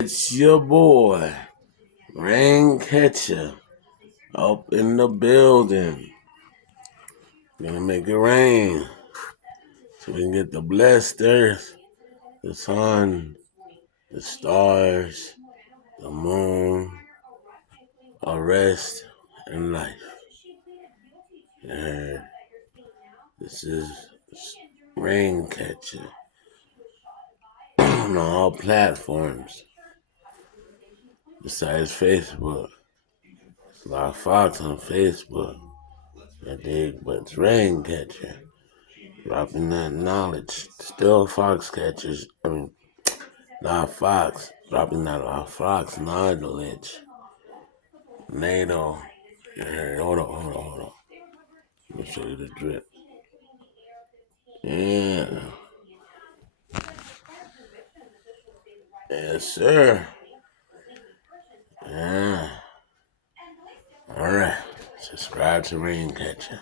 It's your boy, Rain Catcher, up in the building. Gonna make it rain so we can get the blessed earth, the sun, the stars, the moon, a rest in life. And this is Rain Catcher on all platforms besides Facebook. It's a lot of Fox on Facebook. I dig, but it's Rain Catcher. Dropping that knowledge. Still Foxcatchers. Not Fox. Dropping that Fox knowledge. NATO. Yeah, hold on. Let me show you the drip. Yeah. Yes, sir. Yeah. Alright. Subscribe to Rain Catcher.